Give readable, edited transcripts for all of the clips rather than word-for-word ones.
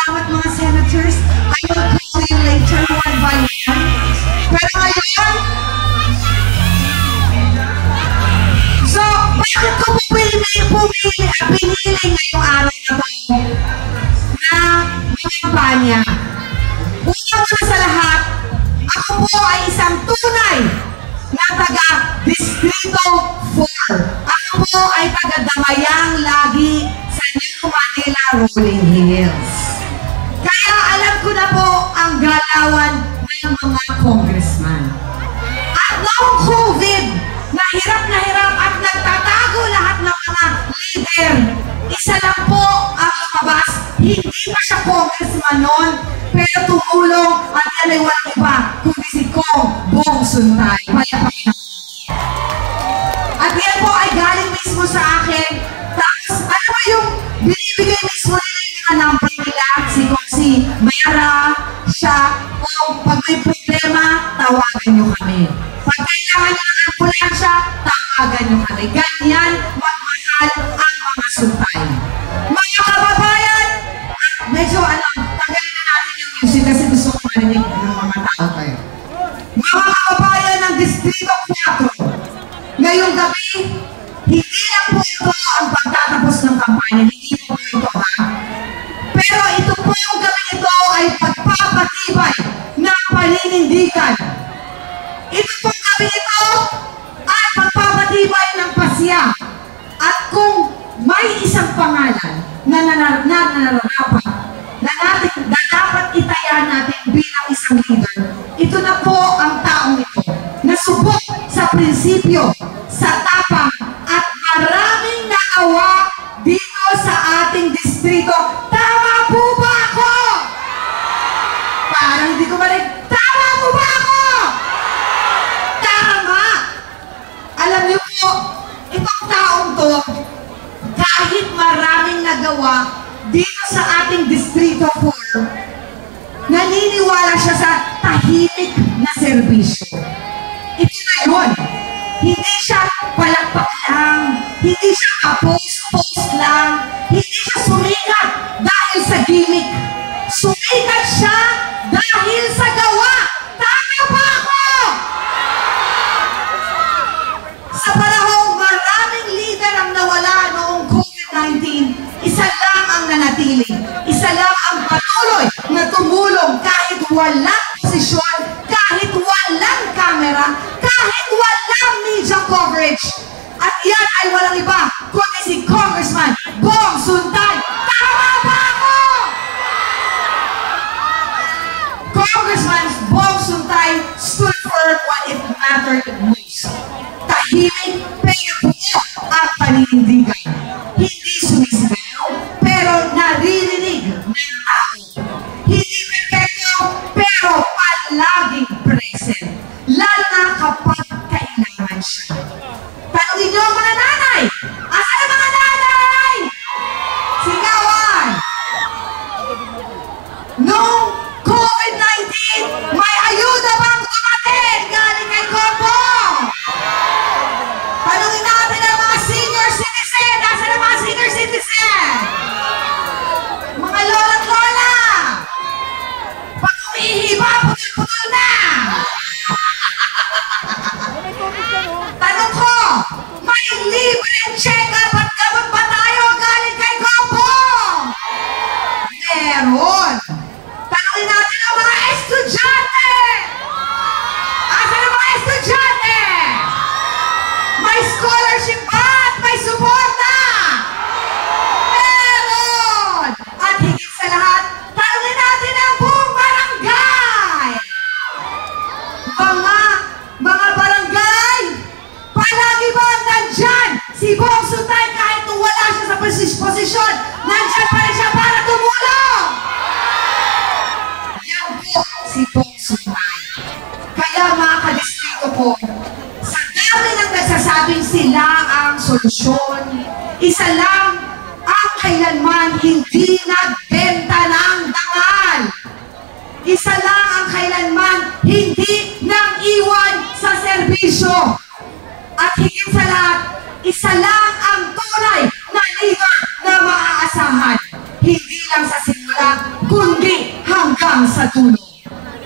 salamat mga senators. I will call you later one by one. Pero ngayon, so, bakit ko pinili ngayong araw na to na makampanya? Una sa lahat, ako po ay isang tunay na taga-Distrito 4. Ako po ay taga-Damayang Lagi sa New Manila Rolling Hills. Kaya alam ko na po ang galawan ng mga congressman. At noong COVID, na hirap at nagtatago lahat ng mga leader, isa lang po ang lumabas. Hindi pa siya congressman noon, pero tumulong at yan ay walang iba kundi si Kong Bong Suntay. At yan po ay galing mismo sa akin. Tapos, ano ba yung binibigay mismo nila yung mga number nila? Si Mayara, siya, o pag may problema, tawagan nyo kami. Pag kailangan ng ambulansya, tawagan nyo kami. Ganyan, magmahal ang mga Suntay. Mga kababayan, medyo tagalin na natin yung music kasi gusto ko marinig ng mga tao kayo. Mga kababayan ng Distrito 4, ngayong gabi, hindi lang po ito ang pagtatapos ng kampanya, hindi po ito ha. Pero ito po yung gabi ito ay pagpapatibay ng paninindigan. Ito po gabi ito ay pagpapatibay ng pasya. At kung may isang pangalan na nararapat na dapat itaya natin bilang isang leader, ito na po ang taong ito na subok sa prinsipyo, sa tapang at maraming nagawa dito sa ating distrito. Tama po ba ako? Parang hindi ko marinig. Tama po ba ako? Tama! Alam niyo po, itong taong to, kahit maraming nagawa dito sa ating Distrito 4, naniniwala siya sa tahimik na serbisyo. Ito na yun. Hindi siya palakpak lang, hindi siya post lang, hindi siya sumikat dahil sa gimmick. Sumikat siya dahil sa gawa. Tama ba ako? Sa panahong maraming leader ang nawala noong COVID-19, isa lang ang nanatili. Isa lang ang patuloy na tumulong kahit walang posisyon, kahit walang camera, kahit walang media coverage. At yan ay walang iba kundi si Congressman Bong Suntay. Tama ba ako? Congressman Bong Suntay stood for what it mattered most. Tahimik pero buo ang paninindigan. Hindi sumisigaw pero naririnig ng tao. Hindi perfecto pero palaging present. Lalo na kapag kailangan siya. Tanungin niyo ang mga nanay! Asan ang mga nanay? Sigawan! Noong COVID-19, may ayuda bang dumating galing kay Combong? Tanungin natin ang mga senior citizen! Asan ang mga senior citizen? Mga lola at lola! Pag umihiba, putol-putol na! Tanong ko, may libreng check-up at gamot ba tayo galing kay Combong? Meron! Tanungin natin ang mga estudyante! Asan ang mga estudyante? May scholarship ba at may suporta? Meron! At higit sa lahat, tanungin natin ang buong barangay! Mga barangay, palagi ba nandyan si Bong Suntay kahit nung wala siya sa posisyon, nandyan pa rin siya para tumulong? Yan po si Bong Suntay. Kaya mga kadistrito po, sa dami ng nagsasabing sila ang solusyon, isa lang ang kailanman hindi nagbenta ng dangal. Isa lang ang kailanman hindi nang iwan sa serbisyo. At higit sa lahat, isa lang ang tunay na leader na maaasahan. Hindi lang sa nagsisimula, kundi hanggang sa dulo.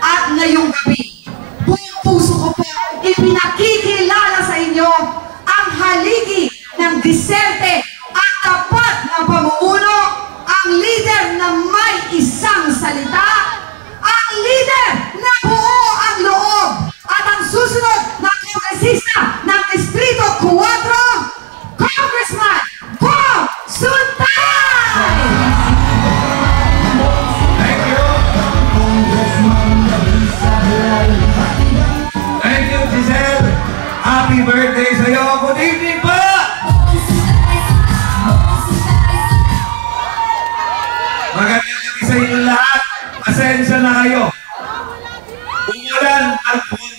At ngayong gabi, buong puso ko po ipinakikilala sa inyo ang haligi ng disente at tapat na pamumuno, ang leader na may isang salita, ang leader na buo ang loob, at ang susunod na kongresista ng Distrito 4, Congressman Bong Suntay! Thank you. Thank you, Giselle. Happy birthday sa'yo. Good evening pa! Magandang gabi sa inyo lahat. Pasensya na kayo.